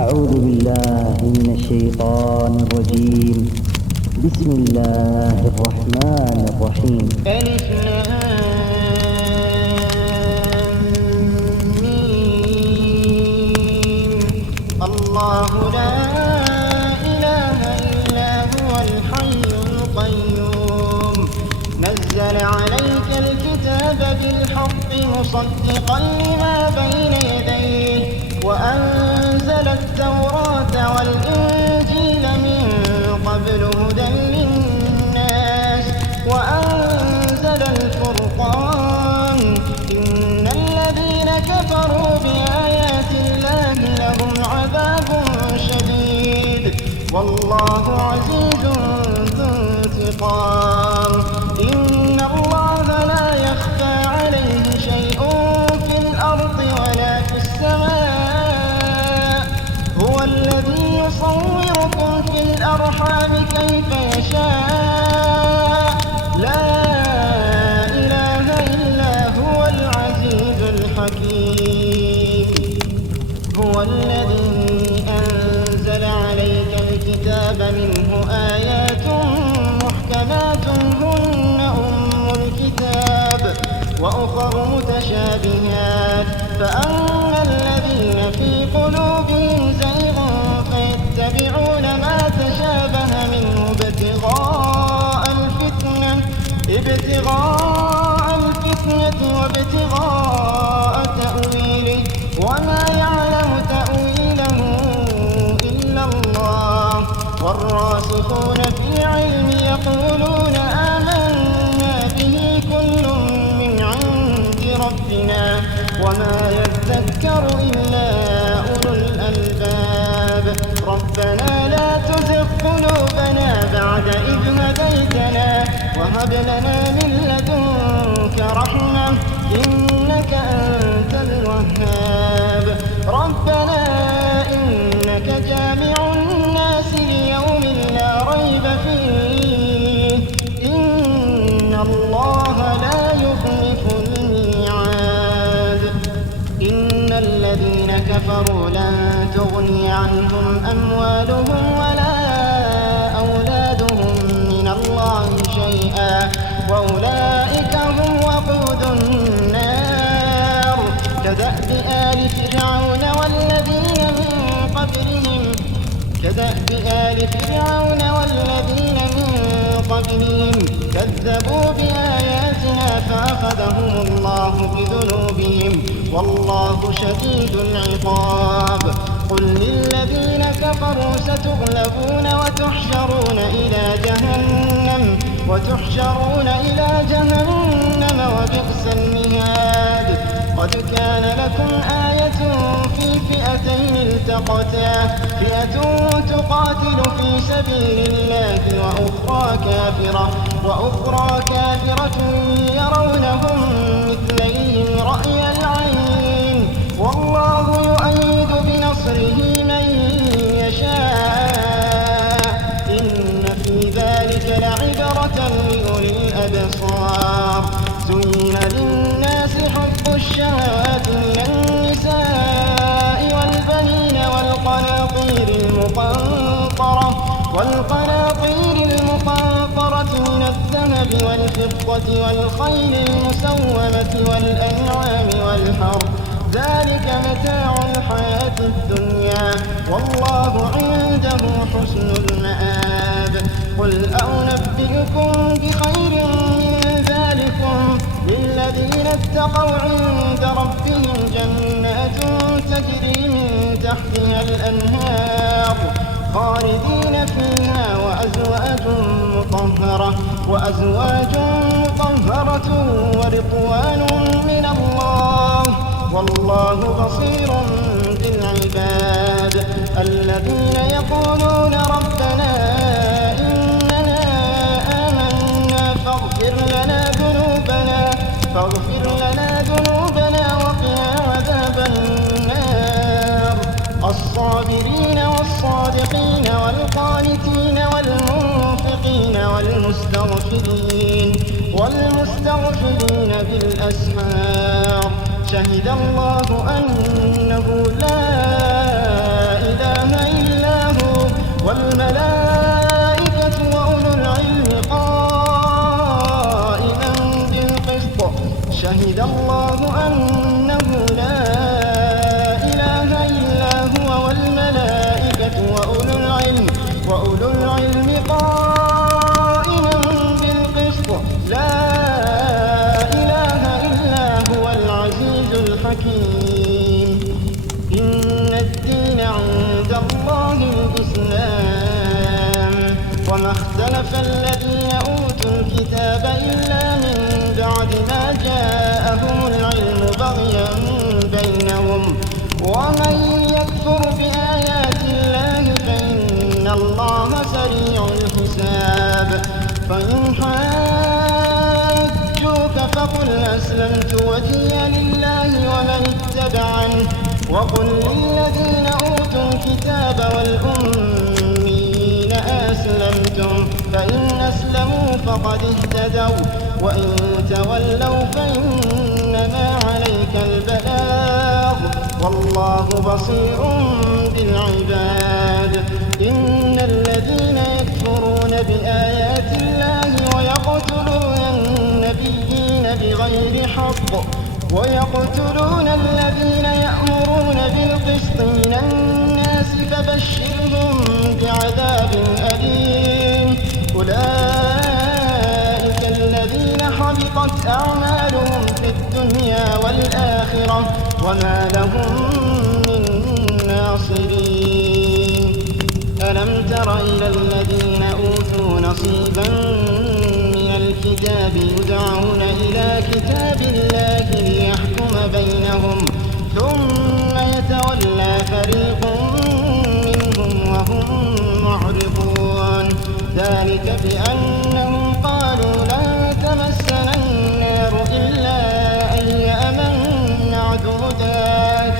أعوذ بالله من الشيطان الرجيم. بسم الله الرحمن الرحيم. ألف لام ميم. الله لا إله إلا هو الحي القيوم. نزل عليك الكتاب بالحق مصدقا لما بين يديه وأنزل التوراة والإنجيل من قبل هدى للناس وأنزل الفرقان. إن الذين كفروا بآيات الله لهم عذاب شديد والله عزيز ذو انتقام. إن الله لا يخفى عليه شيء في الأرض ولا في السماء. هو الذي يصوركم في الأرحام كيف يشاء. لا إله إلا هو العزيز الحكيم. هو الذي أنزل عليك الكتاب منه آيات محكمات هن أم الكتاب وأخر متشابهات. فأما الذين في قلوبهم زيغ فيتبعون ما تشابه منه ابتغاء الفتنة وابتغاء تأويله وما يعلم تأويله إلا الله. والراسخون في العلم يقولون آمنا به كل من عند ربنا وما يذكر إلا أولو الألباب. ربنا لا تزغ قلوبنا بعد إذ هديتنا وهب لنا من لدنك رحمة إنك أنت الوهاب. ربنا إنك جامع الناس ليوم لا ريب فيه إن الله لا يخلف الميعاد. إن الذين كفروا لن تغني عنهم أموالهم ولا أولادهم من الله شيئا وأولئك هم وقود النار. كدأب آل فرعون والذين من قبلهم كذبوا بآياتنا فأخذهم الله بذنوبهم والله شديد العقاب. قل للذين كفروا ستغلبون وتحشرون إلى جهنم وبئس المهاد. قد كان لكم آية في فئتين التقتا فئة تقاتل في سبيل الله وأخرى كافرة يرونهم مثليهم رأي العين والله يؤيد بنصره من يشاء. إن في ذلك لعبرة لأولي الأبصار. زين للناس حب الشهوات من النساء والبنين والقناطير المقنطرة من الذهب والفضة والخيل المسومة والأنعام والحرث ذلك متاع الحياة الدنيا والله عنده حسن المآب. قل أنبئكم بخير من ذلكم للذين اتقوا عند ربهم جنات تجري من تحتها الأنهار خالدين فيها وأزواج مطهرة ورضوان من الله والله بصير بالعباد. الذين يقولون ربنا إننا آمنا فاغفر لنا ذنوبنا وقنا عذاب النار. الصابرين والصادقين والقانتين والمنفقين والمستغفرين بالأسحار. شهد الله أنه لا إله وأولو العلم قائما بالقسط لا إله إلا هو العزيز الحكيم إن الدين عند الله الإسلام وما اختلف الذين أوتوا الكتاب إلا من بعد ما جاءهم العلم بغيا بينهم ومن يكفر بآيات الله فإن الله سريع الحساب فإن حاجوك فقل أسلمت وجهي لله ومن اتبعني وقل للذين أوتوا الكتاب والأمين أسلمتم فإن أسلموا فقد اهتدوا وإن تولوا فإنما عليك البلاغ والله بصير بالعباد إن الذين يكفرون بآيات الله ويقتلون النبيين بغير حق ويقتلون الذين يأمرون بالقسط من الناس فبشرهم بعذاب أليم أولئك الذين حبطت أعمالهم في الدنيا والآخرة وما لهم من ناصرين ألم تر إلى الذين أوتوا نصيبا من الكتاب يدعون إلى كتاب الله ليحكم بينهم ثم يتولى فريق منهم وهم معرضون ذلك بأنهم قالوا لن تمسنا النار إلا أياما معدودات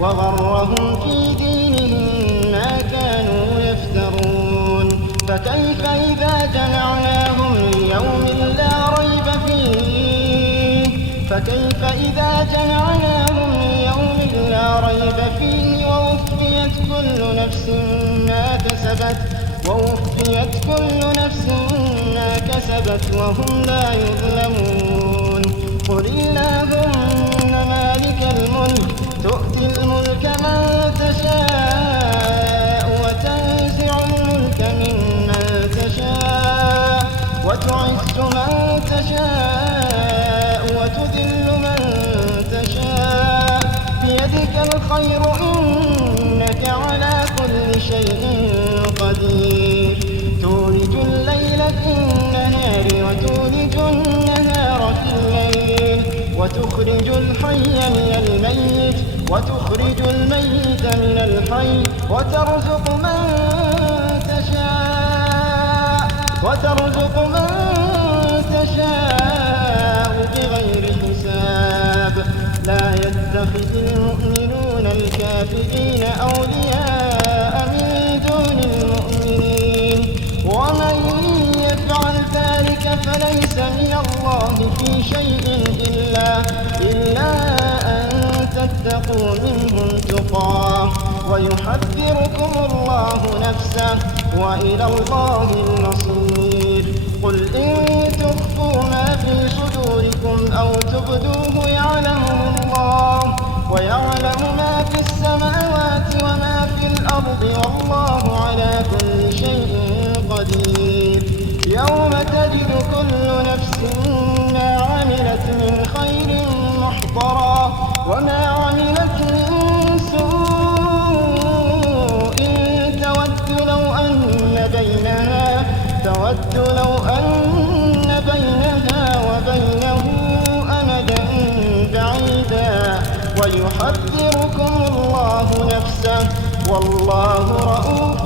وغرهم في دينهم ما كانوا يفترون فكيف إذا جمعناهم ليوم لا ريب فيه فكيف إذا جمعناهم ليوم لا ريب فيه ووفيت كل نفس ما كسبت وهم لا يظلمون قل اللهم مالك الملك تؤتي الملك من تشاء وتنزع الملك ممن تشاء وتعز من تشاء وتذل من تشاء بيدك الخير إنك على كل شيء قدير تولج الليل في النهار وتولج النهار في الليل وتخرج الحي من الميت وتخرج الميت من الحي وترزق من تشاء بغير حساب لا يتخذ المؤمنون الكافرين أولياء من دون المؤمنين ومن يفعل ذلك فليس من الله في شيء إلا أن تتقوا منهم تقاه ويحذركم الله نفسه وإلى الله المصير قل إن تخفوا ما في صدوركم أو تبدوه يعلمه الله ويعلم ما في السماوات وما في الأرض والله على كل شيء قدير يوم تجد كل نفس ما عملت من خير محضرا وما عملت من سوء تود لو أن بينها وبينه أمدا بعيدا ويحذركم الله نفسه والله رءوف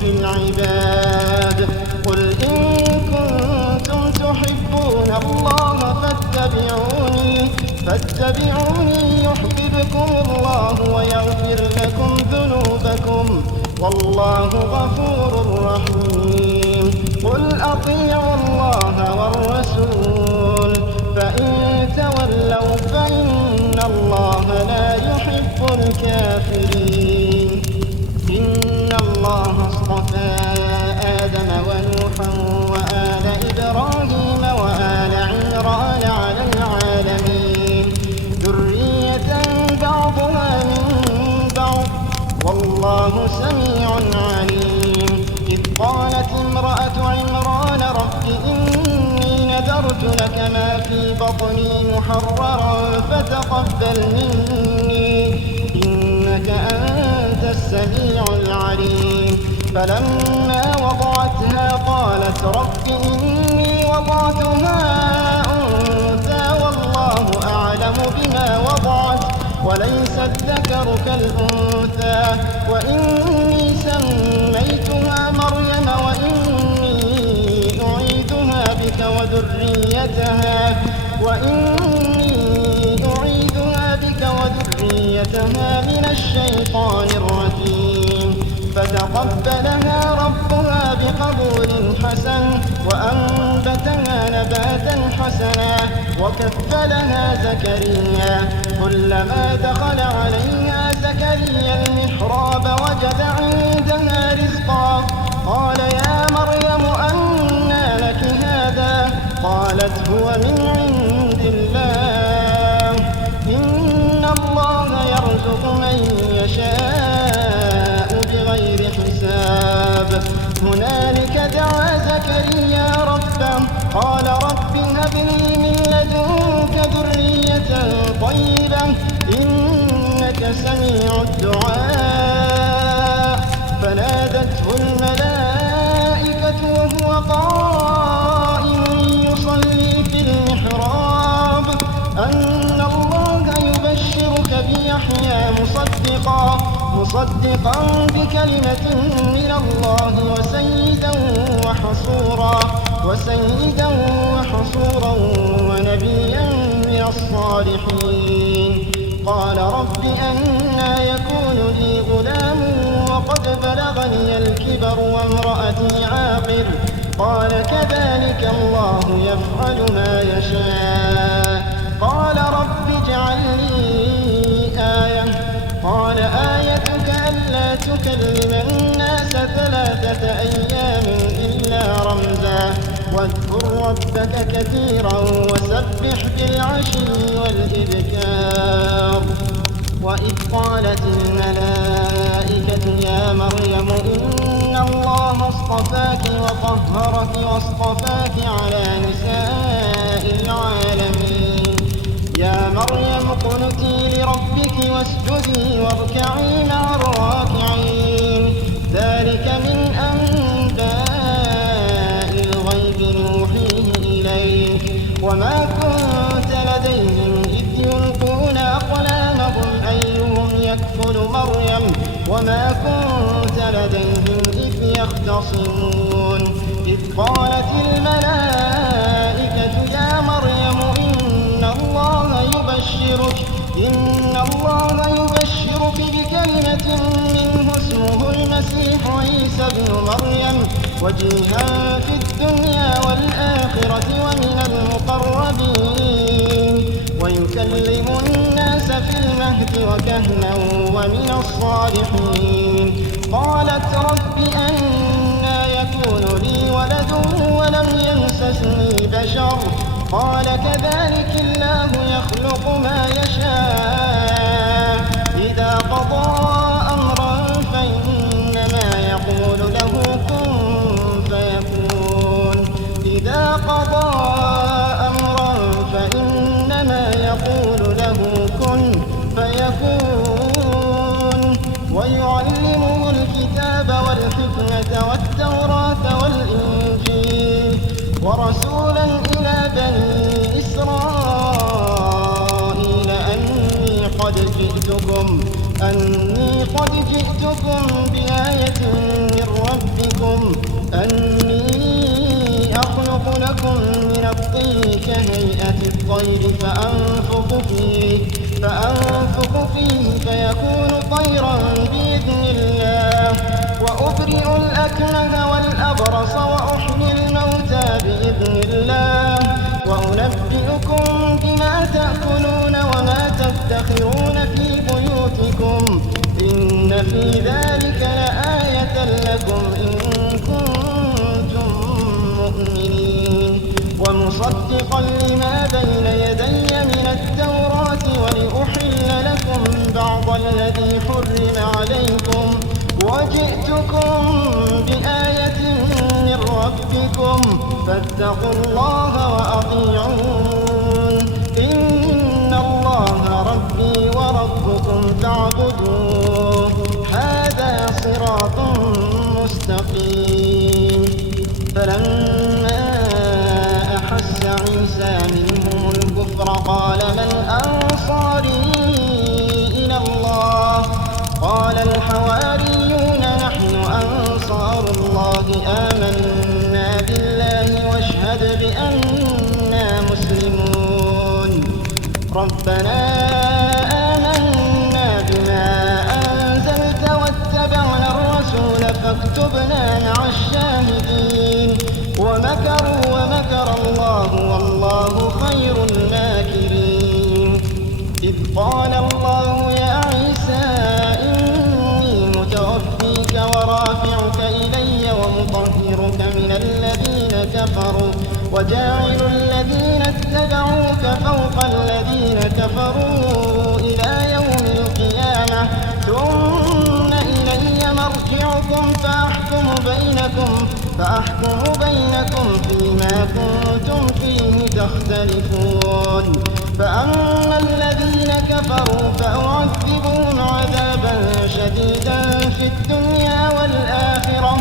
بالعباد قل إن كنتم تحبون الله فاتبعوني يحببكم الله ويغفر لكم ذنوبكم والله غفور رحيم قل أطيعوا الله والرسول فإن تولوا فإن الله لا يحب الكافرين إن الله اصطفى آدم ونوحا وآل إبراهيم وآل عمران على العالمين ذرية بعضها من بعض والله سميع عليم قالت امرأة عمران رب إني نذرت لك ما في بطني محررا فتقبل مني إنك أنت السميع العليم. فلما وضعتها قالت رب إني وضعتها أنثى والله أعلم بما وضعت وليس الذكر كالأنثى وإني سميتها مريم وإني أعيذها بك وذريتها من الشيطان الرجيم. فتقبلها ربها بقبول حسن وأنبتها نباتا حسنا وكفلها زكريا. كلما دخل عليها زكريا المحراب وجد عندها رزقا قال يا مريم أنى لك هذا قالت هو من عند الله إن الله يرزق من يشاء بغير حساب. هنالك دعا زكريا ربه قال رب هب لي من لدنك ذرية طيبة إنك سميع الدعاء. فنادته الملائكة وهو قائم يصلي في المحراب أن الله يبشرك بيحيى مصدقا بكلمة من الله وسيدا وحصورا ونبيا من الصالحين. قال رب أنى يكون لي غلام وقد بلغني الكبر وامرأتي عاقر قال كذلك الله يفعل ما يشاء. قال رب اجعل لي آية قال آيتك ألا تكلم الناس 3 أيام إلا رمزا واذكر ربك كثيرا وسبح بالعشي والإبكار. وإذ قالت الملائكة يا مريم إن الله اصطفاك وطهرك واصطفاك على نساء العالمين. يا مريم اقنتي لربك واسجدي واركعي مع الراكعين. ذلك من أنباء الغيب نوحيه إليك وما كنت لديهم إذ يلقون أقلامهم أيهم يكفل مريم وما كنت لديهم إذ يختصمون. إذ قالت الملائكة يا مريم إن الله يبشرك بكلمة منه اسمه المسيح عيسى ابن مريم وجيها في الدنيا والآخرة ومن المقربين ويكلم الناس في المهد وكهلا ومن الصالحين. قالت رب أنى يكون لي ولد ولم يمسسني بشر قال كذلك الله يخلق ما يشاء إذا قضى أمرا فإنما يقول له كن فيكون. إذا قضى أمرا فإنما يقول له كن فيكون. ويعلمه الكتاب والحكمة والتوراة والإنجيل ورسولا إلى بني إسرائيل أني قد جئتكم بآية من ربكم أني أخلق لكم من الطين كهيئة الطير فأنفخ فيه فيكون طيرا بإذن الله وأبرئ الأكمه والأبرص وأحيي الموتى بإذن الله وأنبئكم بما تأكلون وما تدخرون في بيوتكم إن في ذلك لآية لكم إن كنتم مؤمنين. ومصدقا لما بين يدي من التوراة ولأحل لكم بعض الذي حرم عليكم وجئتكم بآية ربكم فاتقوا الله وأطيعون إن الله ربي وربكم فاعبدوه هذا صراط مستقيم فلما أحس عيسى منهم الكفر قال من أنصاري إلى الله قال الحواريون نحن أنصار الله آمنا بالله واشهد بأننا مسلمون ربنا آمنا بما أنزلت واتبعنا الرسول فاكتبنا مع الشاهدين ومكروا ومكر الله والله خير الماكرين إذ قال الله يا عيسى إني متوفيك ورافعك إلي ومطهرك من الذين كفروا وجاعل الذين اتبعوك فوق الذين كفروا إلى يوم القيامة ثم إلي مرجعكم فأحكم بينكم فيما كنتم فيه تختلفون فأما الذين كفروا فأعذبهم عذابا شديدا في الدنيا والآخرة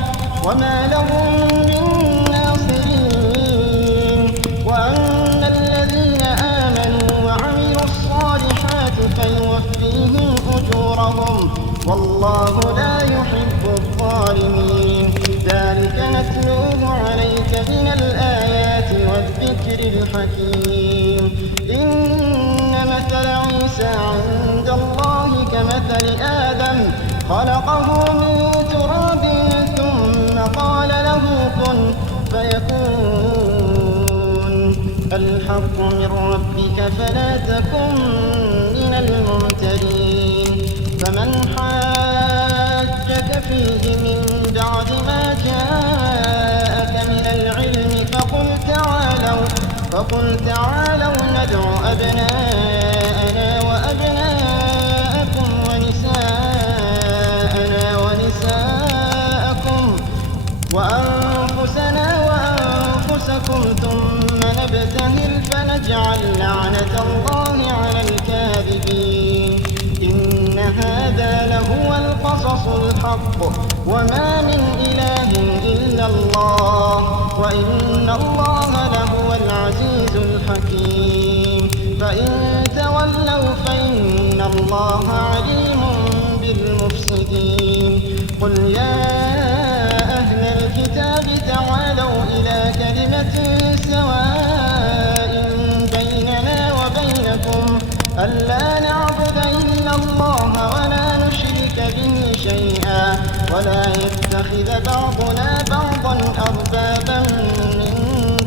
وما لهم من ناصرين وأما الذين آمنوا وعملوا الصالحات فيوفيهم أجورهم والله لا يحب الظالمين ذلك نتلوه عليك من الآيات والذكر الحكيم إن مثل عيسى عند الله كمثل آدم خلقه من تراب ثم قال له كن فيكون الحق من ربك فلا تكن من الممترين فمن حاجك فيه من بعد ما جاءك من العلم فقل تعالوا ندع أبناءنا وأبناءكم ونساءنا ونساءكم وأنفسنا وأنفسكم ثم نبتهل فنجعل لعنة الله على الكاذبين إن هذا لهو القصص الحق وما من إله إلا الله وإن الله لهو العزيز الحكيم فإن تولوا فإن الله عليم بالمفسدين قل يا أهل الكتاب تعالوا إلى كلمة سواء بيننا وبينكم ألا نعبد إلا الله ولا نشرك به شيئا ولا يتخذ بعضنا بعضا أربابا من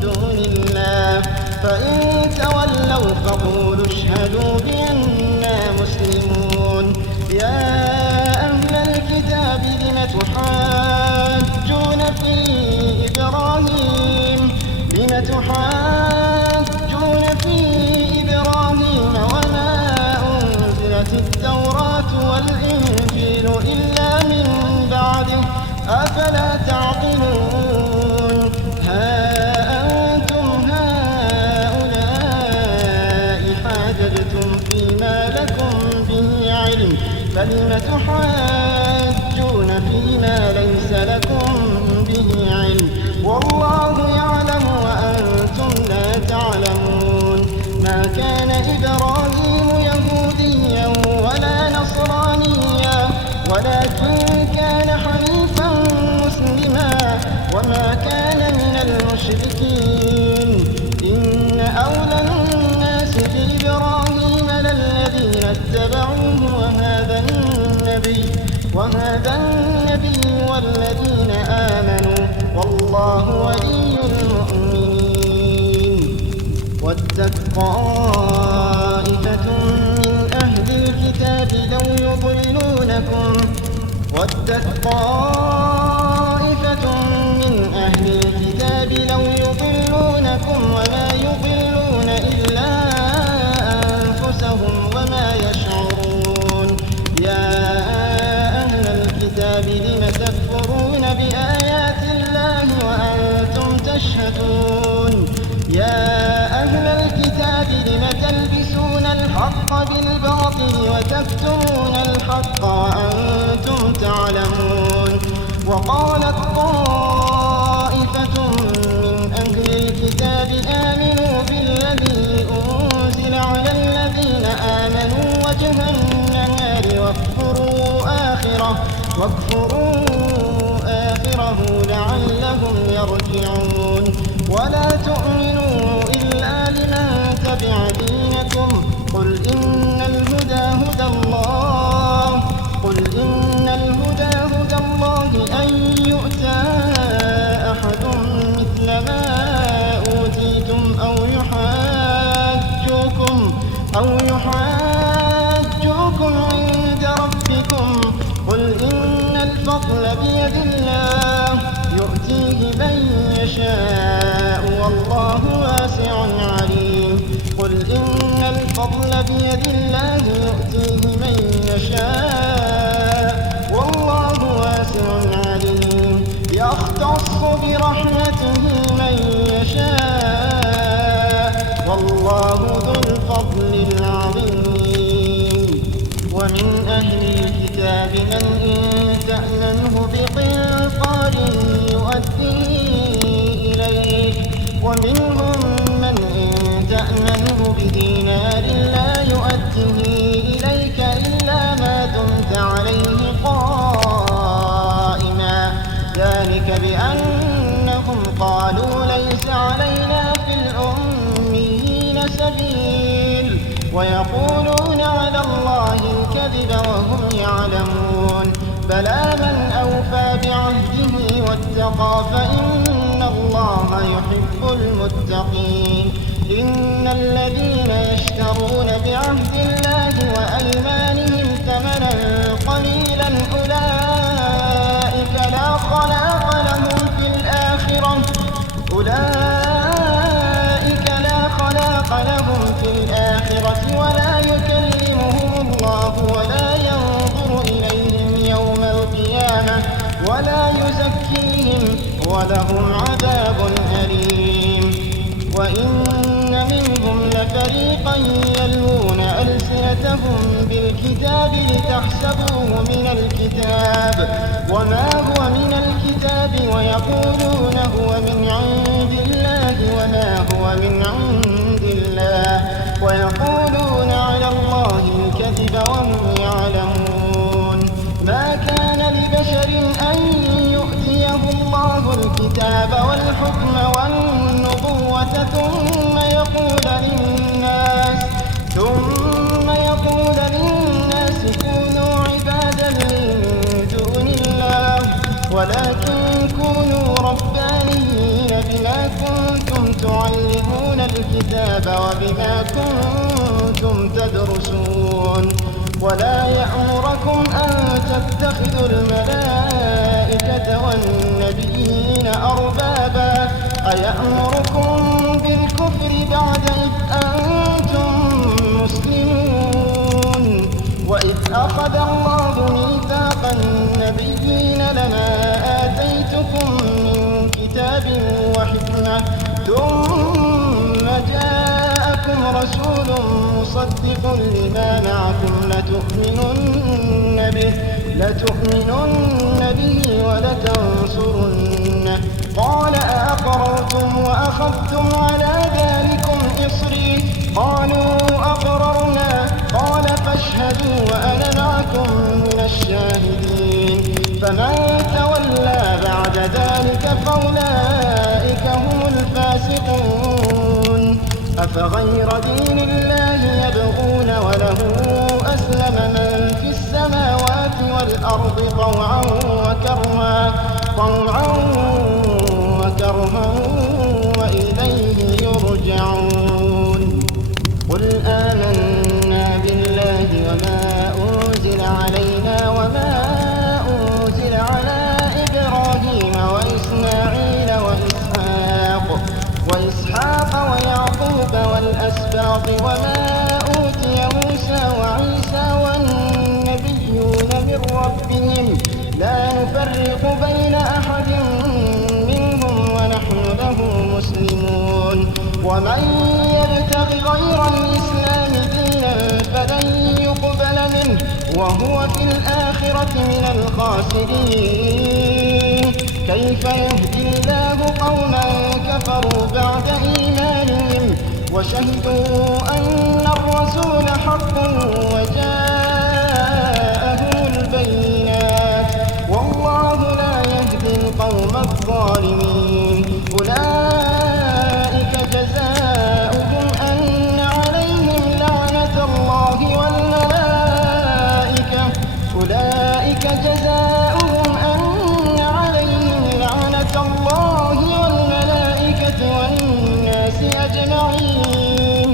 دون الله فإن تولوا فقولوا اشهدوا بأننا مسلمون يا أهل الكتاب لم تحاجون في إبراهيم وما أنزلت التوراة والإنجيل إلا من بعده أفلا تعقلون ها أنتم هؤلاء حاججتم فيما لكم به علم فلم تحاجون فيما ليس لكم به علم والله يعلم وأنتم لا تعلمون ما كان إبراهيم يهوديا ولا نصرانيا ولكن كان حنيفا مسلما وما كان من المشركين إن أولى الناس بإبراهيم للذين اتبعوه وهذا النبي والذين آمنوا والله ولي المؤمنين ودت طائفة من أهل الكتاب لو يضلونكم وما يضلون إلا أنفسهم وما يشعرون يا أهل الكتاب لم تكفرون بآيات الله وأنتم تشهدون يا أهل الكتاب لم تلبسون الحق بالباطل وتكتمون الحق وأنتم تعلمون وقالت طائفة من أهل الكتاب آمنوا بالذي أنزل على الذين آمنوا وجه النهار واكفروا آخره لعلهم يرجعون ولا تؤمنوا إلا لمن تبع دينكم قل إن الهدى هدى الله أن يؤتى أحد مثل ما أوتيتم أو يحاجوكم عند ربكم قل إن الفضل بيد الله يؤتيه من يشاء والله واسع عليم قل إن الفضل بيد الله يؤتيه من يشاء والله واسع عليم يختص برحمته من يشاء والله ذو الفضل العظيم ومن أهل الكتاب من إن تأمنه بقنطار يؤديه إليك ومنهم من إن تأمنه بدينار لا يؤديه إليك إلا ما دمت عليه قائما ذلك بأنهم قالوا ليس علينا في الأميين سبيل ويقولون على الله الكذب وهم يعلمون بلى من أوفى بعهده واتقى فإن الله يحب المتقين إن الذين يشترون بعهد الله وأيمانهم ثمنا قليلا أولئك لا خلاق لهم في الآخرة ولا يكلمهم الله ولا ينظر إليهم يوم القيامة ولا يزكيهم ولهم عذاب أليم وإن منهم لفريقا يلوون ألسنتهم بالكتاب لتحسبوه من الكتاب وما هو من الكتاب ويقولون هو من عند الله وما هو من عند الله ويقولون على الله الكذب وهم يعلمون ما كان لبشر أن يؤتيه الله الكتاب والحكم والنبوة ثم يقول للناس كونوا عبادا من دون الله ولكن كونوا ربانيين بما كنتم تعلمون الكتاب وبما كنتم تدرسون ولا يأمركم أن تتخذوا الملائكة والنبيين أربابا أيأمركم بالكفر بعد إذ أنتم مسلمون وإذ أخذ الله ميثاق النبيين لما آتيتكم من كتاب وحكمة ثم جاءكم رسول مصدق لما معكم لتؤمنن به ولتنصرنه قال أأقررتم وأخذتم على ذلكم إصري قالوا أقررنا قال فاشهدوا وأنا معكم من الشاهدين فمن تولى بعد ذلك فأولئك هم الفاسقون أفغير دين الله يبغون وله أسلم من في السماوات والأرض طوعا وكرها وإليه يرجعون قل آمنا بالله وما أنزل علينا وما أنزل على إبراهيم وإسماعيل وإسحاق ويعقوب والأسباط وما أوتي موسى وعيسى والنبيون من ربهم لا نفرق بين أحد منهم ونحن له ومن يبتغ غير الإسلام دينا فلن يقبل منه وهو في الآخرة من الخاسرين. كيف يهدي الله قوما كفروا بعد إيمانهم وشهدوا أن الرسول حق وجاءهم البينات والله لا يهدي القوم الظالمين. أولئك جزاؤهم أن عليهم لعنة الله والملائكة والناس أجمعين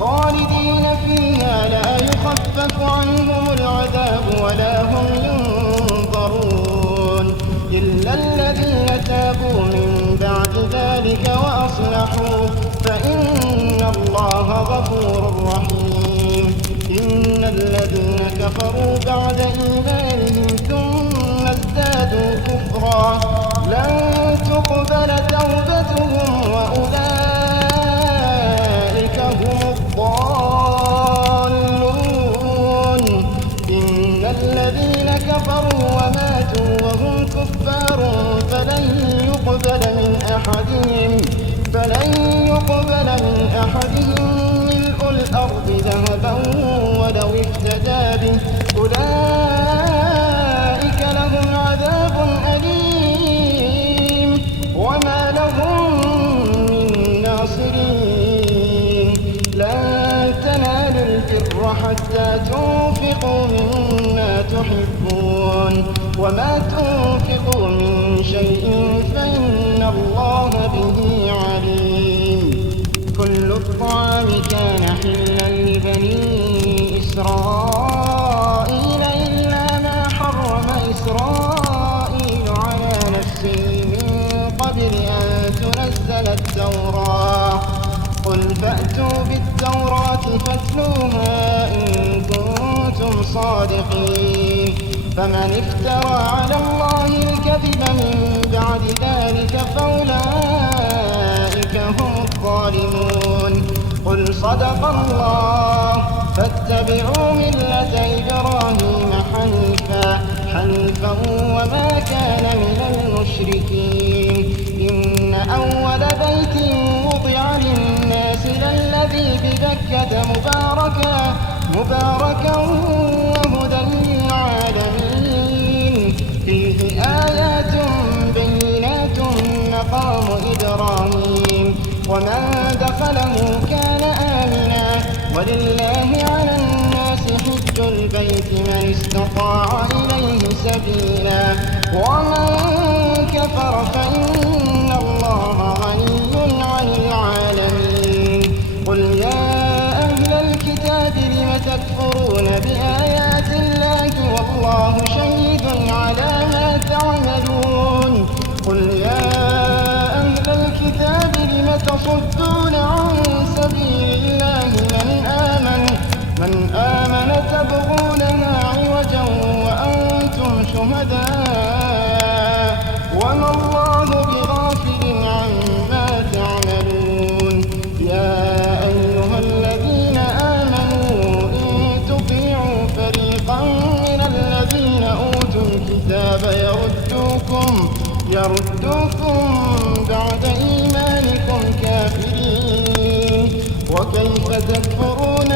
خالدين فيها لا يخفف عنهم العذاب ولا هم ينظرون إلا الذين تابوا من بعد ذلك وأصلحوا فإن الله غفور رحيم. إن الذين كفروا بعد إيمانهم ثم ازدادوا كفرا لن تقبل توبتهم وأولئك هم الضالون. إن الذين كفروا وماتوا وهم كفار فلن يقبل من أحدهم ملء الأرض ذهبا ولو افتدى به أولئك لهم عذاب أليم وما لهم من ناصرين. لن تنالوا البر حتى تنفقوا مما تحبون وما تنفقوا من شيء فإن الله به عليم. كل الطعام كان حلا لبني إسرائيل إلا ما حرم إسرائيل على نفسه من قبل أن تنزل التوراة. قل فأتوا بالتوراة فاتلوها إن كنتم صادقين. فمن افترى على الله الكذب من بعد ذلك فأولئك هم الظالمون. قل صدق الله فاتبعوا ملة إبراهيم حنيفا وما كان من المشركين. إن أول بيت وضع للناس للذي ببكة مباركا وهدى للعالمين. فيه آيات بينات مقام إبراهيم ومن دخله كان آمنا ولله على الناس حج البيت من استطاع إليه سبيلا ومن كفر فإن الله غني عن العالمين. قل يا أهل الكتاب لم تكفرون بآيات الله والله شهيد على ما تعملون. قل يا أهل الكتاب لم تصدون عن سبيل الله من آمن تبغونها عوجا وأنتم شهداء وما الله بغافل عما تعملون. يا أيها الذين آمنوا إن تطيعوا فريقا من الذين أوتوا الكتاب يردوكم بعد إيمانكم كافرين. وكيف تكفرون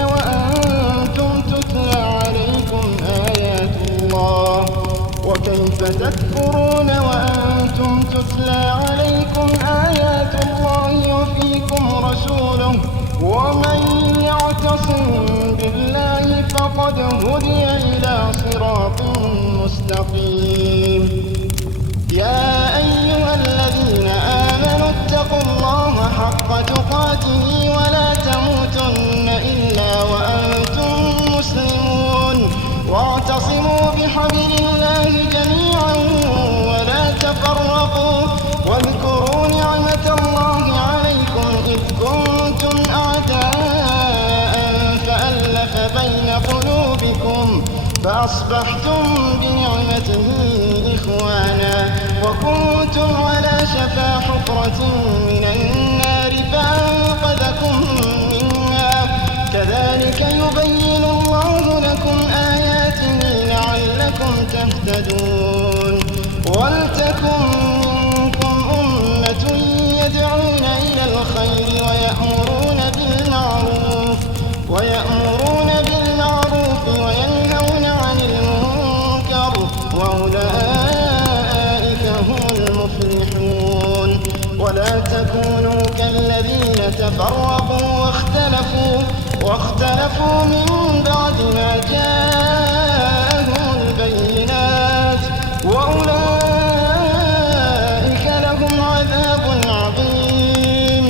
وأنتم تتلى عليكم آيات الله وفيكم رسوله ومن يعتصم بالله فقد هدي إلى صراط مستقيم. يا أيها الذين آمنوا اتقوا الله حق تقاته ولا تموتن إلا وأنتم مسلمون. واعتصموا بحبل الله جميعا ولا تفرقوا واذكروا نعمة الله عليكم إذ كنتم أعداء فألف بين قلوبكم فأصبحتم بنعمته إخوانا وكنتم على شفا حفرة من النار فأنقذكم وَلْتَكُن مِّنكُمْ أُمَّةٌ يَدْعُونَ إِلَى الْخَيْرِ وَيَأْمُرُونَ بِالْمَعْرُوفِ وَيَنْهَوْنَ عَنِ الْمُنكَرِ وَأُولَٰئِكَ هُمُ الْمُفْلِحُونَ وَلَا تَكُونُوا كَالَّذِينَ تَفَرَّقُوا وَاخْتَلَفُوا مِن بَعْدِ مَا جَاءَهُمُ الْبَيِّنَاتُ وَأُولَٰئِكَ لَهُمْ عَذَابٌ عَظِيمٌ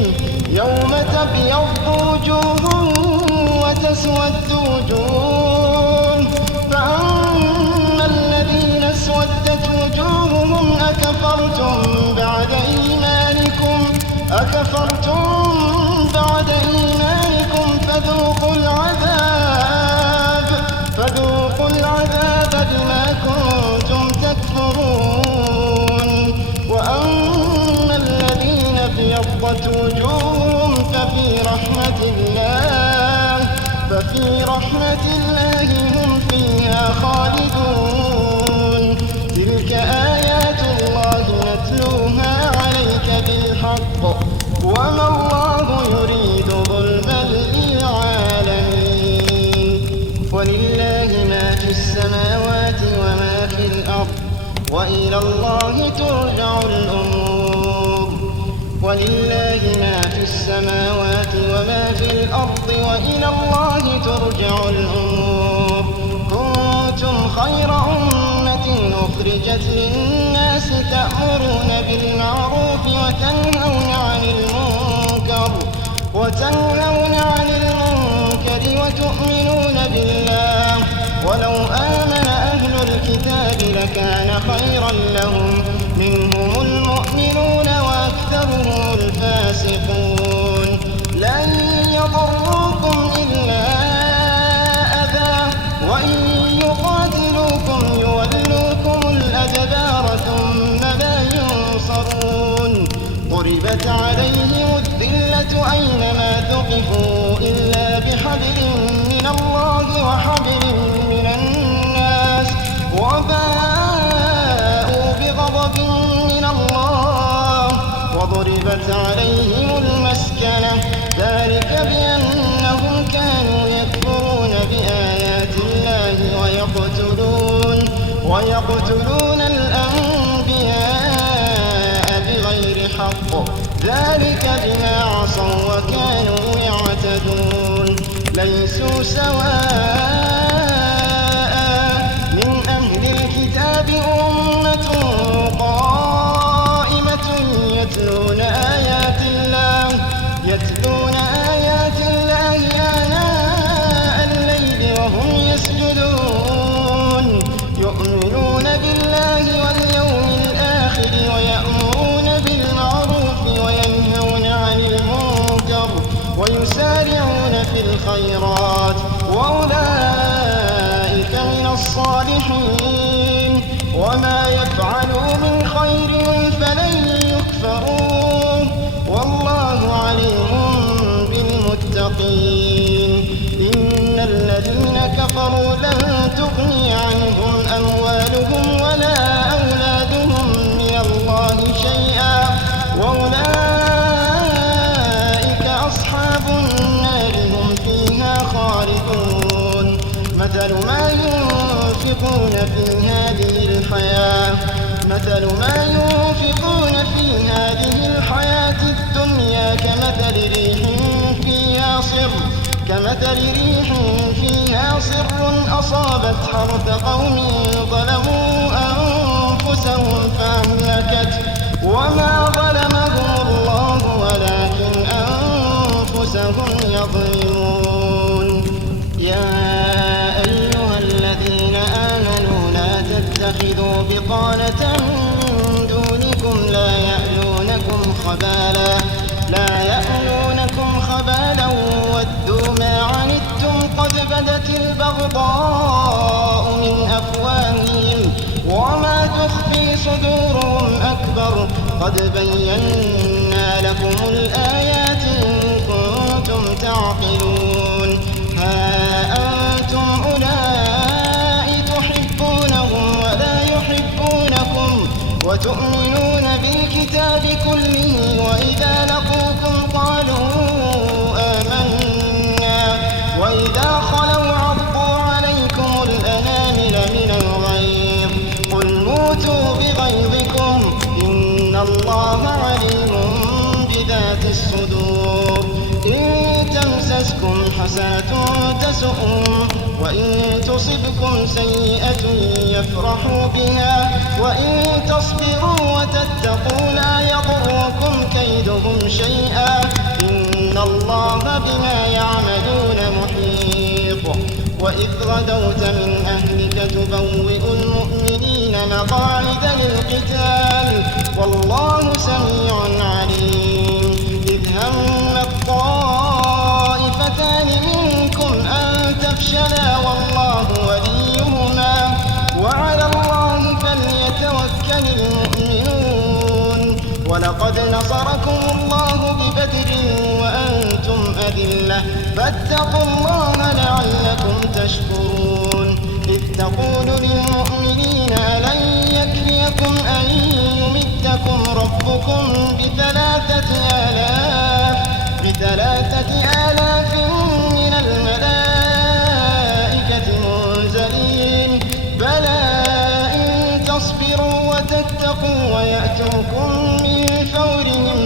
يَوْمَ تَبْيَضُّ وُجُوهٌ وَتَسْوَدُّ وُجُوهٌ فَأَمَّا الَّذِينَ اسْوَدَّتْ وُجُوهُهُمْ أَكَفَرْتُم بَعْدَ إِيمَانِكُمْ فَذُوقُوا الْعَذَابَ بِمَا كُنتُمْ تَكْفُرُونَ وَأَمَّا الَّذِينَ ابْيَضَّتْ وُجُوهُهُمْ فَفِي رَحْمَةِ اللَّهِ هُمْ فِيهَا خَالِدُونَ تِلْكَ آيَاتُ اللَّهِ نَتْلُوهَا عَلَيْكَ بِالْحَقِّ وَمَا اللَّهُ يُرِيدُ ظُلْمًا لِّلْعَالَمِينَ وَلِلَّهِ مَا فِي السَّمَاوَاتِ وَمَا فِي الْأَرْضِ وَإِلَى اللَّهِ تُرْجَعُ الْأُمُورُ وَلِلَّهِ مَا فِي السَّمَاوَاتِ وَمَا فِي الْأَرْضِ وَإِلَى اللَّهِ تُرْجَعُ الْأُمُورُ كُنتُمْ خَيْرَ أُمَّةٍ أُخْرِجَتْ لِلنَّاسِ تَأْمُرُونَ بِالْمَعْرُوفِ وَتَنْهَوْنَ عَنِ الْمُنكَرِ وَتُؤْمِنُونَ بِاللَّهِ وَلَوْ آمَنَ أَهْلُ الْكِتَابِ لَكَانَ خَيْرًا لَّهُم مِّنْهُمُ الْمُؤْمِنُونَ وَأَكْثَرُهُمُ الْفَاسِقُونَ لَن يَضُرُّوكُمْ إِلَّا أَذًى وَإِن يُقَاتِلُوكُمْ يُوَلُّوكُمُ الْأَدْبَارَ ثُمَّ لَا يُنصَرُونَ ضُرِبَتْ عَلَيْهِمُ الذِّلَّةُ أَيْنَمَا ثُقِفُوا إِلَّا بِحَبْلٍ مِّنَ اللَّهِ وَحَبْلٍ مِّنَ النَّاسِ وَبَاءُوا بِغَضَبٍ مِّنَ اللَّهِ وَضُرِبَتْ عَلَيْهِمُ الْمَسْكَنَةُ ذَٰلِكَ بِأَنَّهُمْ كَانُوا يَكْفُرُونَ بِآيَاتِ اللَّهِ وَيَقْتُلُونَ الْأَنبِيَاءَ بِغَيْرِ حَقٍّ ذَٰلِكَ بِمَا عَصَوا وَّكَانُوا يَعْتَدُونَ لَيْسُوا سَوَاءً مِّنْ أَهْلِ الْكِتَابِ أُمَّةٌ قَائِمَةٌ يَتْلُونَ آيَاتِ اللَّهِ آنَاءَ اللَّيْلِ وَهُمْ يَسْجُدُونَ يُؤْمِنُونَ بِاللَّهِ وَالْيَوْمِ الْآخِرِ وَيَأْمُرُونَ بِالْمَعْرُوفِ وَيَنْهَوْنَ عَنِ الْمُنكَرِ وَيُسَارِعُونَ فِي الْخَيْرَاتِ وَأُولَٰئِكَ مِنَ الصَّالِحِينَ وَمَا يَفْعَلُوا مِنْ خَيْرٍ فَلَن يُكْفَرُوهُ وَاللَّهُ عَلِيمٌ بِالْمُتَّقِينَ إِنَّ الَّذِينَ كَفَرُوا لَن تُغْنِيَ عَنْهُمْ أَمْوَالُهُمْ وَلَا أَوْلَادُهُم مِّنَ اللَّهِ شَيْئًا وَأُولَٰئِكَ أَصْحَابُ النَّارِ هُمْ فِيهَا خَالِدُونَ مَثَلُ ما يُنفِقُونَ في هَٰذِهِ الْحَيَاةِ الدُّنْيَا كَمَثَلِ رِيحٍ فِيهَا صِرٌّ أَصَابَتْ حَرْثَ قَوْمٍ ظَلَمُوا أَنفُسَهُمْ فَأَهْلَكَتْهُ وَمَا ظَلَمَهُمُ اللَّهُ وَلَٰكِنْ أَنفُسَهُمْ يَظْلِمُونَ يَا أَيُّهَا الَّذِينَ آمَنُوا لَا تَتَّخِذُوا بِطَانَةً مِّن دُونِكُمْ لَا يَأْلُونَكُمْ خَبَالًا وَدُّوا مَا عَنِتُّمْ قَدْ بَدَتِ الْبَغْضَاءُ مِنْ أَفْوَاهِهِمْ وَمَا تُخْفِي صُدُورُهُمْ أَكْبَرُ قَدْ بَيَّنَّا لَكُمُ الْآيَاتِ إِن كُنتُمْ تَعْقِلُونَ هَا أَنتُمْ أُولَاءِ تُحِبُّونَهُمْ وَلَا يُحِبُّونَكُمْ وتؤمنون بالكتاب كله وإذا لقوكم قالوا آمنا وإذا خلوا عضوا عليكم الأنامل من الغيظ قل موتوا بغيظكم إن الله عليم بذات الصدور إن تمسسكم حسنة تسؤهم وإن تصبكم سيئة يفرحوا بها وإن تصبروا وتتقوا لا يضركم كيدهم شيئا إن الله بما يعملون محيط وإذ غدوت من أهلك تبوئ المؤمنين مقاعد للقتال والله سميع عليم إذ هم الطائفتان منكم أن تفشلا والله وليهما وعلى الله فليتوكل المؤمنون ولقد نصركم الله ببدر وأنتم أذلة فاتقوا الله لعلكم تشكرون إذ تقول للمؤمنين ألن يكفيكم أن يمدكم ربكم بثلاثة آلاف من الملائكة منزلين بلى إن تصبروا وتتقوا ويأتوكم من فورهم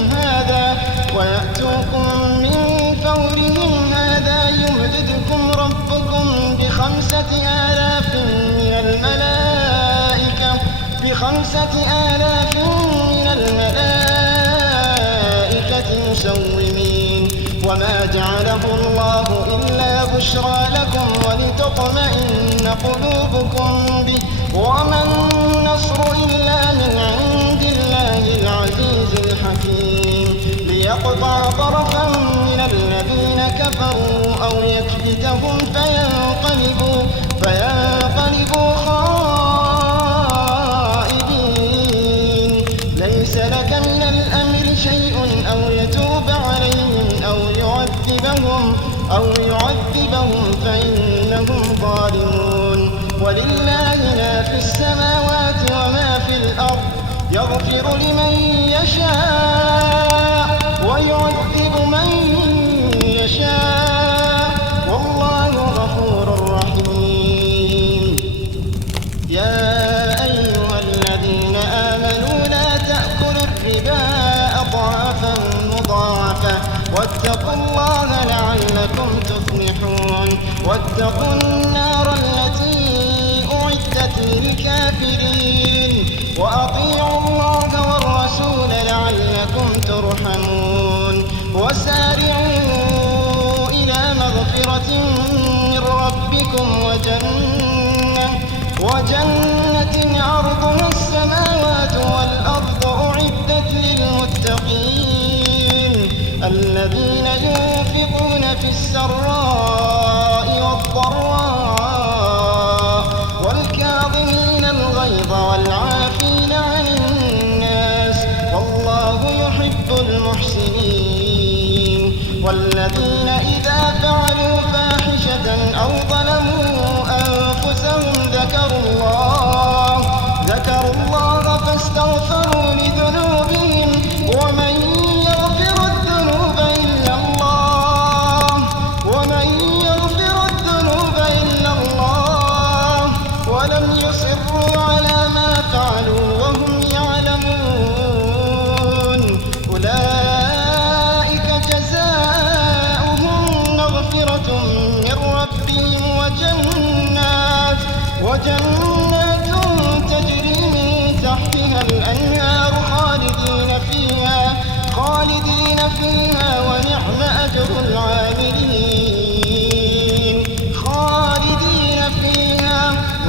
هذا يمددكم ربكم بخمسة آلاف من الملائكة مسومين وما جعله الله إلا بشرى لكم ولتطمئن قلوبكم به وما النصر إلا من عند الله العزيز الحكيم ليقطع طرفا من الذين كفروا أو يكبتهم فينقلبوا خائبين ليس لك من الأمر شيء أو يتوب عليهم أو يعذبهم فإنهم ظالمون ولله ما في السماوات وما في الأرض يغفر لمن يشاء ويعذب من يشاء والله غفور رحيم يا أيها الذين آمنوا لا تأكلوا الربا أضعافا مضاعفة واتقوا الله لعلكم تفلحون واتقوا النار التي أعدت للكافرين وأطيعوا الله والرسول لعلكم ترحمون وسارعوا إلى مغفرة من ربكم وجنة عرضها السماوات والأرض أعدت للمتقين الذين ينفقون في السراء والضراء والكاظمين الغيظ والعافين عن الناس والله يحب المحسنين والذين إذا فعلوا فاحشة أو ظلموا أنفسهم ذكروا الله فاستغفروا لذنوبهم ومن يغفر الذنوب إلا الله ولم يصروا على ما فعلوا وهم يعلمون أولئك جزاؤهم مغفرة من ربهم وجنات تجري من تحتها الأنهار خالدين فيها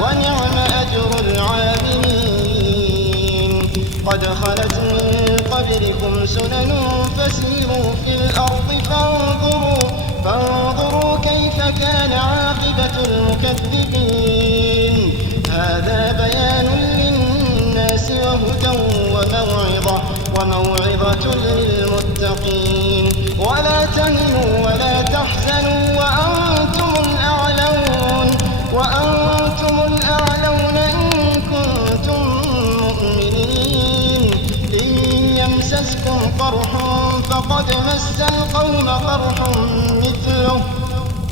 ونعم أجر العاملين قد خلت من قبلكم سنن فسيروا في الأرض فانظروا كيف كان عاقبة المكذبين هذا بيان للناس وهدى وموعظة للمتقين ولا تهنوا ولا تحزنوا وأنتم الأعلون إن كنتم مؤمنين يمسسكم قرح فقد مس القوم قرح مثله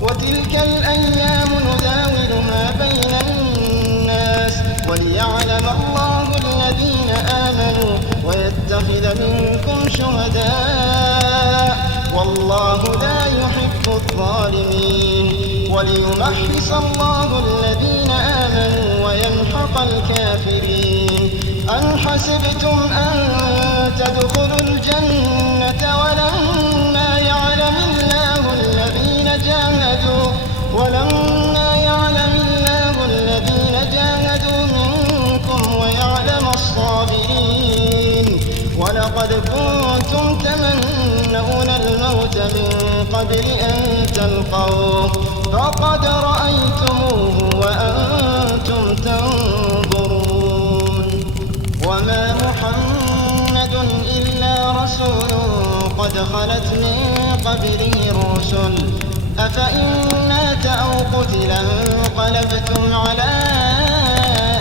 وتلك الأيام نداولها بين الناس وليعلم الله الذين آمنوا ويتخذ منكم شهداء والله لا يحب الظالمين وليمحص الله الذين آمنوا ويمحق الكافرين أم حسبتم أن تدخلوا الجنة ولما يعلم الله الذين جاهدوا منكم ويعلم الصابرين ولقد كنتم تمنون الموت من قبل أن تلقوه فقد رأيتموه وأنتم تنظرون وما محمد إلا رسول قد خلت من قبله الرسل أفإن مات أو قتل انقلبتم على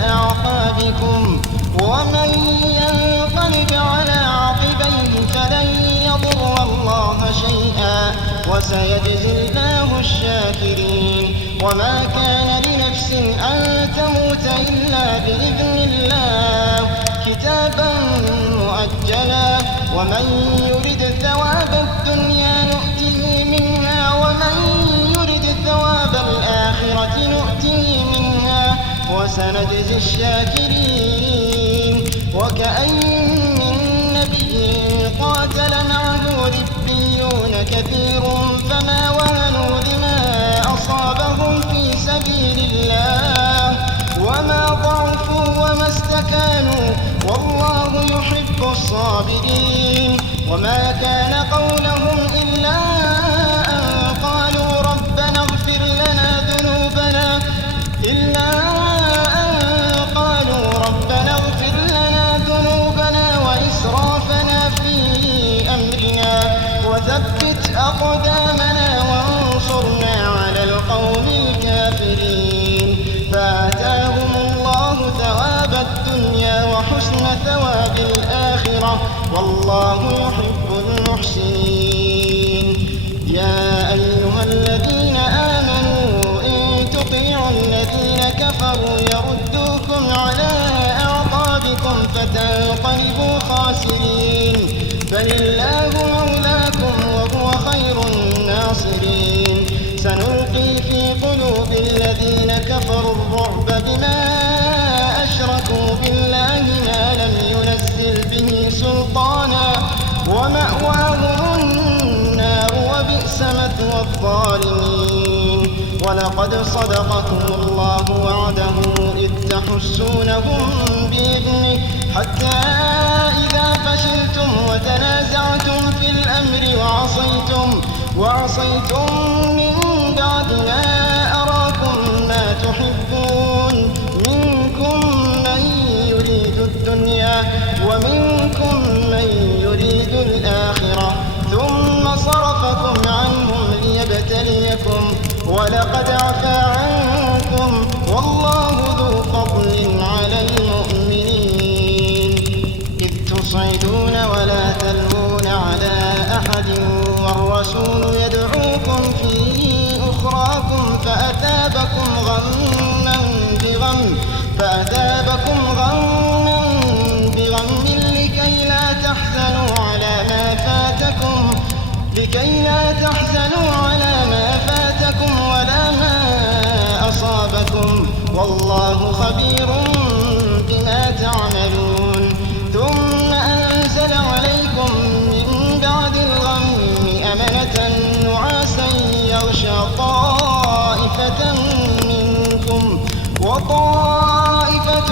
أعقابكم ومن ينقلب على عقبيه فلن يضر الله شيئا وسيجزي الله الشاكرين وما كان لنفس أن تموت إلا بإذن الله كتابا مؤجلا ومن يرد ثواب الدنيا نؤته منها ومن يرد ثواب الآخرة نؤته منها وسنجزي الشاكرين وكأين من نبي قاتل معه ربيون كثير فما وهنوا لما أصابهم في سبيل الله وما ضعفوا وما استكانوا والله يحب الصابرين وما كان قولهم إلا أن قالوا ربنا اغفر لنا ذنوبنا وإسرافنا في أمرنا وثبت أقدامنا وانصرنا على القوم الكافرين فآتاهم الله ثواب الدنيا وحسن ثواب الآخرة والله يحب المحسنين يا أيها الذين آمنوا إن تطيعوا الذين كفروا يردوكم على أعقابكم فتنقلبوا خاسرين بل الله مولاكم وهو خير الناصرين سنلقي في قلوب الذين كفروا الرعب بما أشركوا بالله ما لم ينزل به سلطانا ومأواهم النار وبئس مثوى الظالمين ولقد صدقكم الله وعده إذ تحسونهم بإذنه حتى إذا فشلتم وتنازعتم في الأمر وعصيتم من بعد ما أراكم ما تحبون منكم من يريد الدنيا ومنكم من يريد الآخرة ثم صرفكم عنهم ليبتليكم ولقد عفا عنكم والله ذو فضل على المؤمنين إذ تصعدون ولا تلوون على أحد والرسول يدعوكم في أخراكم فأثابكم غما بغم لكي لا تحزنوا على ما فاتكم ولا ما أصابكم والله خبير بما تعملون ثم أنزل عليكم من بعد الغم أمنة نعاسا يغشى طائفة منكم وطائفة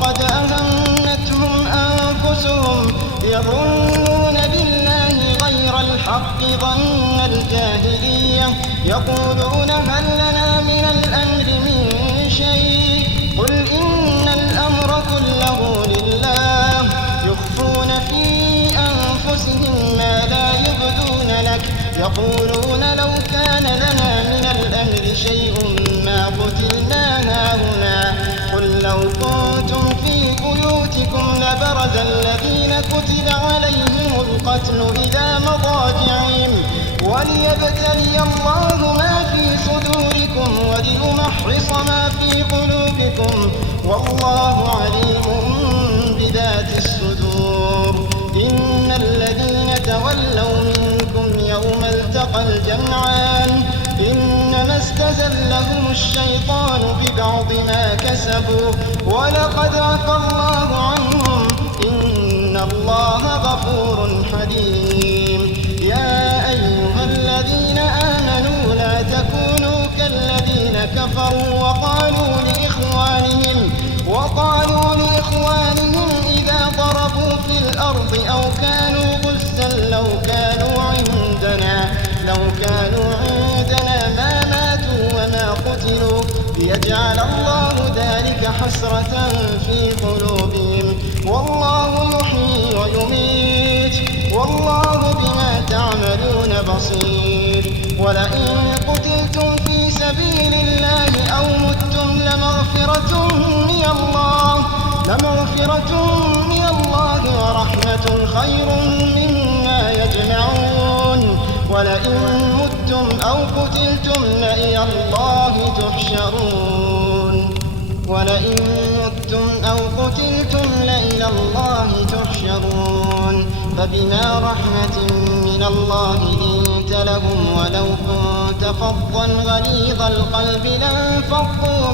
قد أهمتهم أنفسهم يظنون بالله غير الحق ظن الجاهلية يقولون هل لنا من الأمر من شيء قل إن الأمر كله لله يخفون في أنفسهم ما لا يبدون لك يقولون لو كان لنا من الأمر شيء ما قتلنا هاهنا قل لو كنتم في بيوتكم لبرز الذين كتب عليهم القتل إلى مضاجعهم وليبتلي الله ما في صدوركم وليمحص ما في قلوبكم والله عليم بذات الصدور. إن الذين تولوا منكم يوم التقى الجمعان إنما استزلهم الشيطان ببعض ما كسبوا ولقد عفى الله عنهم إن الله غفور حليم. يا أيها الذين آمنوا لا تكونوا كالذين كفروا وقالوا إذا ضربوا في الأرض أو كانوا غزا لو كانوا عندنا ما ماتوا وما قتلوا ليجعل الله ذلك حسرة في قلوبهم والله يحيي ويميت والله بما تعملون بصير. ولئن قتلتم في سبيل الله أو متم لمغفرة من الله ورحمة خير مما يجمعون. ولئن متم أو قتلتم لإلى الله تحشرون. فبما رحمة من الله لنت لهم ولو كنت فظا غليظ القلب لانفضوا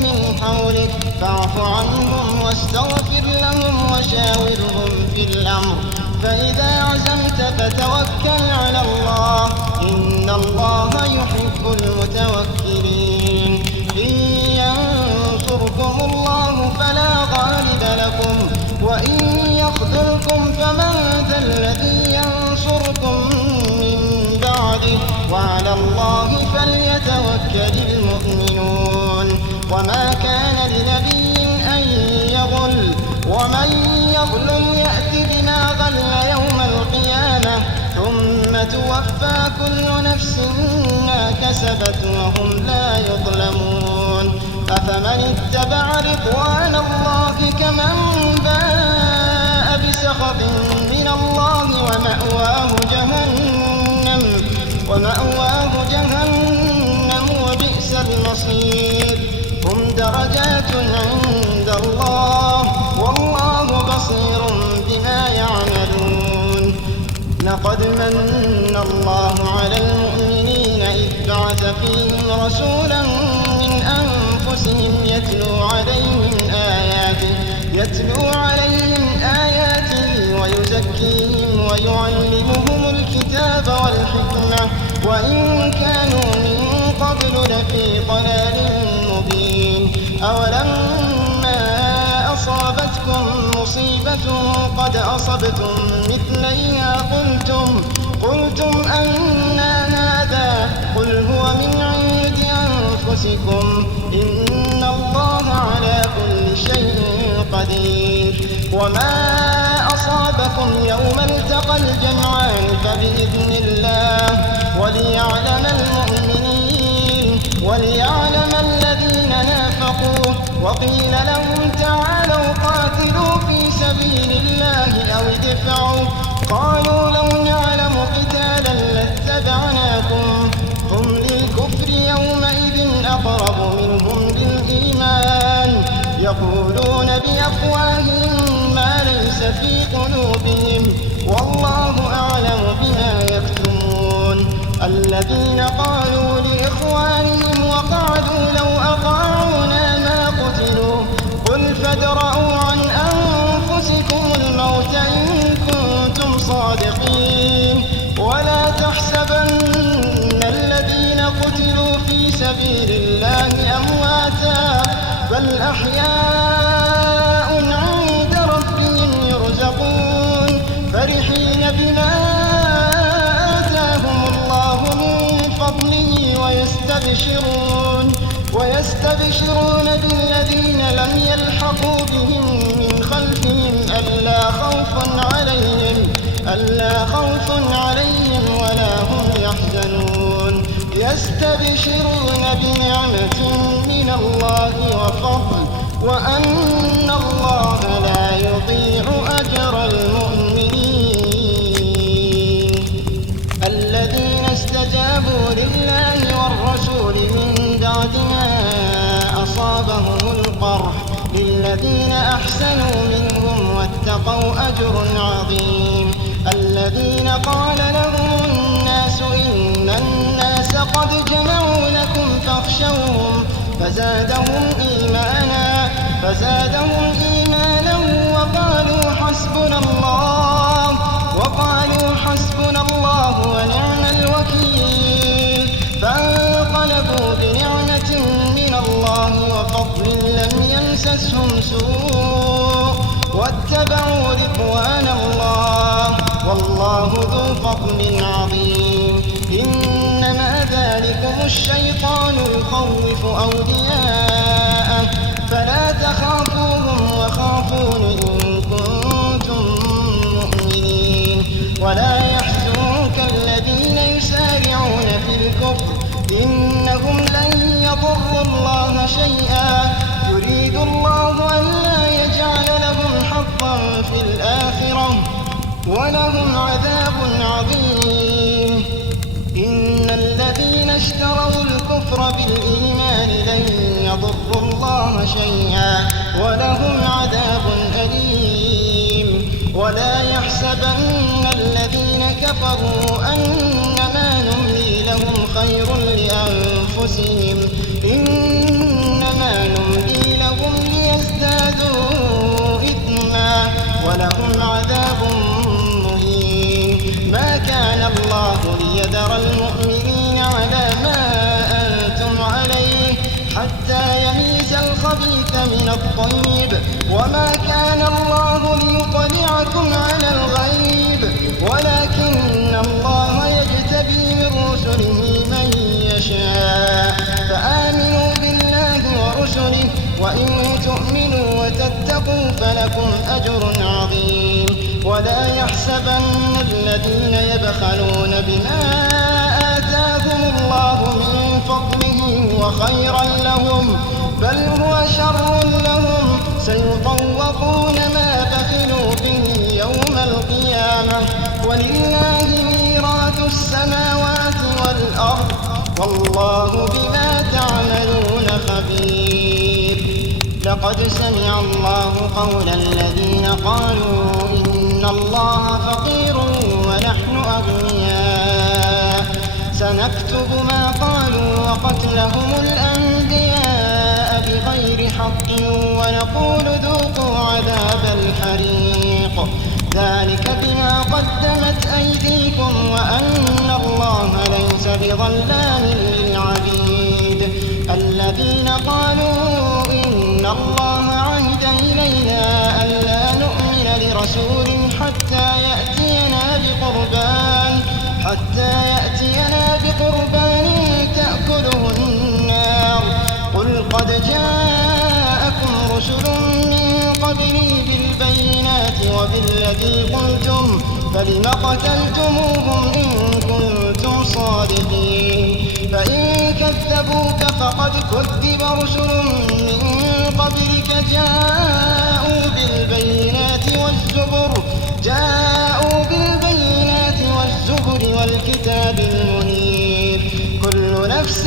من حولك فاعف عنهم واستغفر لهم وشاورهم في الأمر فإذا عزمت فتوكل على الله إن الله يحب المتوكلين. إن ينصركم الله فلا غالب لكم وإن يخذلكم فمن ذا الذي ينصركم من بعده وعلى الله فليتوكل المؤمنون. وما كان لنبي أن يغل ومن يغل يأت بما غل يوم القيامة ثم توفى كل نفس ما كسبت وهم لا يظلمون. أفمن اتبع رضوان الله كمن باء بسخط من الله ومأواه جهنم وبئس المصير. هم درجات عند الله والله بصير بما يعملون. لقد من الله على المؤمنين إذ بعث فيهم رسولا من أنفسهم يتلو عليهم آياته ويزكيهم ويعلمهم الكتاب والحكمة وإن كانوا من قبل لفي ضلال مبين. أولما أصابتكم مصيبة قد أصبتم مثليها قلتم أنى هذا قل هو من عند أنفسكم إن الله على كل شيء قدير. وما أصابكم يوم التقى الجمعان فبإذن الله وليعلم الذين نافقوا. وقيل لهم تعالوا قاتلوا في سبيل الله أو ادفعوا قالوا لو نعلم قتالا لاتبعناكم هم للكفر يومئذ أقرب منهم للإيمان يقولون بأفواههم ما ليس في قلوبهم والله أعلم بما يكتمون. الذين قالوا لإخوانهم وقعدوا لو أطاعونا ما قتلوا قل فادرءوا عن أنفسكم الموت إن كنتم صادقين. ولا تحسبن الذين قتلوا في سبيل الله أمواتا بل أحياء عند ربهم يرزقون فرحين بما آتاهم الله من فضله ويستبشرون بالذين لم يلحقوا بهم من خلفهم ألا خوف عليهم ولا هم يحزنون. يستبشرون بنعمة من الله وفضل وأن الله لا يضيع أجر المؤمنين. الذين استجابوا لله والرسول من بعد ما أصابهم القرح للذين أحسنوا منهم واتقوا أجر عظيم. الذين قال لهم الناس إن الناس قد جمعوا لكم فاخشوهم فزادهم إيمانا وقالوا حسبنا الله ونعم الوكيل. فانقلبوا بنعمة من الله وفضل لم يمسسهم سوء واتبعوا رضوان الله والله ذو فضل عظيم. إنما ذلكم الشيطان يخوف أولياءه فلا تخافوهم وخافون إن كنتم مؤمنين. ولا يحزنك الذين يسارعون في الكفر إنهم لن يضروا الله شيئا يريد الله ألا يجعل لهم حظا في الآخرة ولهم عذاب عظيم. إن الذين اشتروا الكفر بالإيمان لن يضروا الله شيئا ولهم عذاب أليم. ولا يحسبن الذين كفروا أنما نملي لهم خير لأنفسهم إنما نملي لهم ليزدادوا إثما ولهم عذاب مهين. ما كان الله ليذر المؤمنين على ما أنتم عليه حتى يميز الخبيث من الطيب وما كان الله ليطلعكم على الغيب ولكن الله يجتبي من رسله من يشاء. فآمنوا بالله ورسله وإن تؤمنوا وتتقوا فلكم أجر عظيم. ولا يحسبن الذين يبخلون بما آتاهم الله من فضله وخيرا لهم بل هو شر لهم سيطوقون ما بخلوا به يوم القيامة ولله ميراث السماوات والأرض والله بما تعملون خبير. لقد سمع الله قول الذين قالوا إن الله فقير ونحن أغنياء سنكتب ما قالوا وقتلهم الأنبياء بغير حق ونقول ذوقوا عذاب الحريق ذلك بما قدمت أيديكم وأن الله ليس بظلام للعبيد. الذين قالوا إن الله عهد إلينا ألا نؤمن لرسول حتى يأتينا بقربان تأكله النار قل قد جاءكم رسل من قبلي بالبينات وبالذي قلتم فلم قتلتموهم إن كنتم صادقين. فإن كذبوك فقد كذب رسل من قبلك جاءوا بالبينات والزبر والكتاب المنير. كل نفس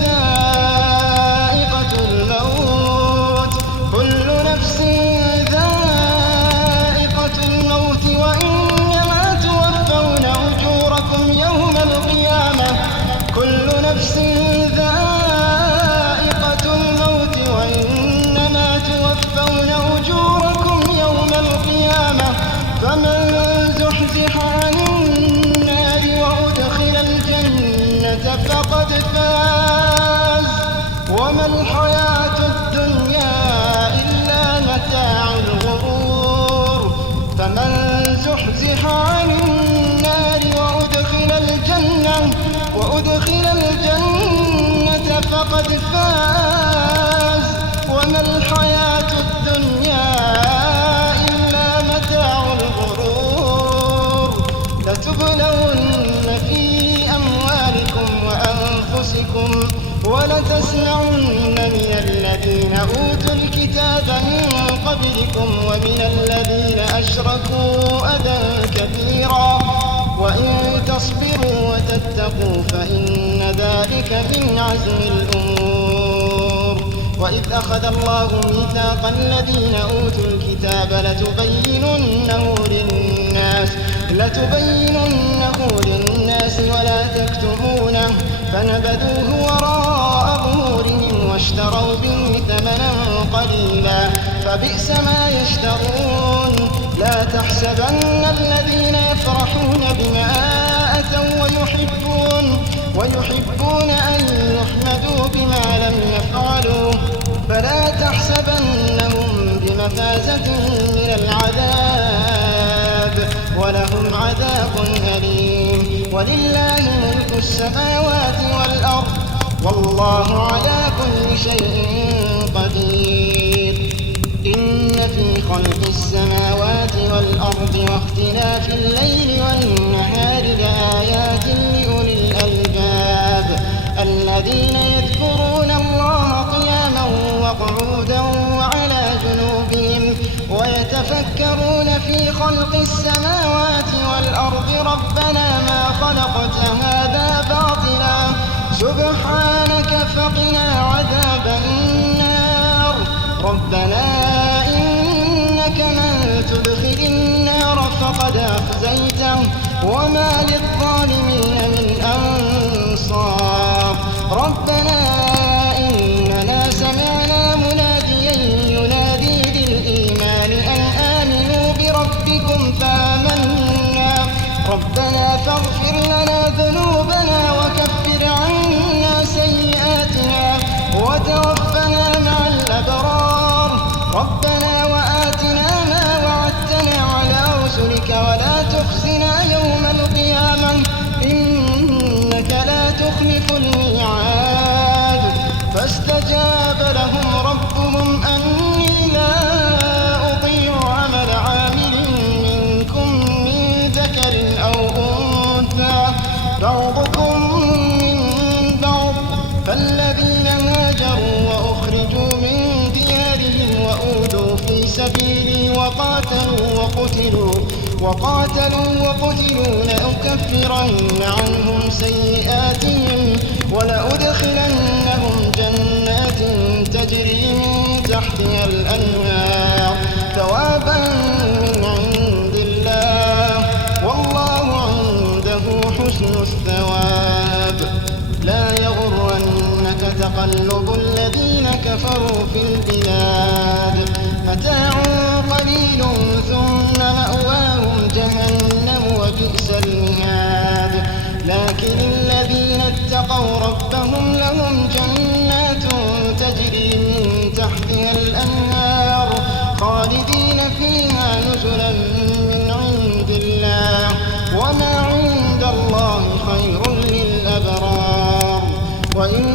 ذائقة الموت وإنما توفون أجوركم يوم القيامة فمن زحزح عن النار وأدخل الجنة فقد فاز وما الحياة الدنيا إلا متاع الغرور. فمن زحزح عن النار وأدخل الجنة فقد فاز وما الحياة الدنيا إلا متاع الغرور. لتبلون في أموالكم وأنفسكم أوتوا الكتاب من قبلكم ومن الذين أشركوا أذى كثيرا وإن تصبروا وتتقوا فإن ذلك من عزم الأمور. وإذ أخذ الله ميثاق الذين أوتوا الكتاب لتبيننه للناس ولا تكتمونه فنبذوه وراء ظهورهم واشتروا به ثمنا قليلا فبئس ما يشترون. لا تحسبن الذين يفرحون بما أتوا ويحبون أن يحمدوا بما لم يفعلوا فلا تحسبنهم بمفازة من العذاب ولهم عذاب أليم. ولله ملك السماوات والأرض والله على كل شيء قدير. إن في خلق السماوات والأرض واختلاف الليل والنهار لآيات لأولي الألباب الذين يذكرون الله قياما وقعودا وعلى جنوبهم ويتفكرون في خلق السماوات والأرض ربنا ما خلقت هذا باطلا سبحانك فقنا عذاب النار. ربنا إنك من تدخل النار فقد أخزيته وما للظالمين من أنصار. ربنا إننا سمعنا مناديا ينادي للإيمان أن آمنوا بربكم فآمنا ربنا فاغفر لنا ذنوبنا وكفر عنا سيئاتنا وتوفنا مع الأبرار. ربنا وآتنا ما وعدتنا على رسلك ولا تخزنا يوم القيامة إنك لا تخلف الميعاد. فاستجاب لهم ربهم أني لا أضيع عمل عامل منكم من ذكر أو أنثى بعضكم من بعض فالذين هاجروا وأخرجوا من ديارهم وأوذوا في سبيلي وقاتلوا لأكفرن عنهم سيئاتهم ولأدخلنهم جنات تجري من تحتها الأنهار ثوابا من عند الله والله عنده حسن الثواب. لا يغرنك تقلب الذين كفروا في البلاد متاع قليل ثم مأواهم جهنم وبئس المهاد. لكن الذين اتقوا ربهم لهم جنات تجري من تحتها الأنهار خالدين فيها نزلا من عند الله وما عند الله خير للأبرار. وإن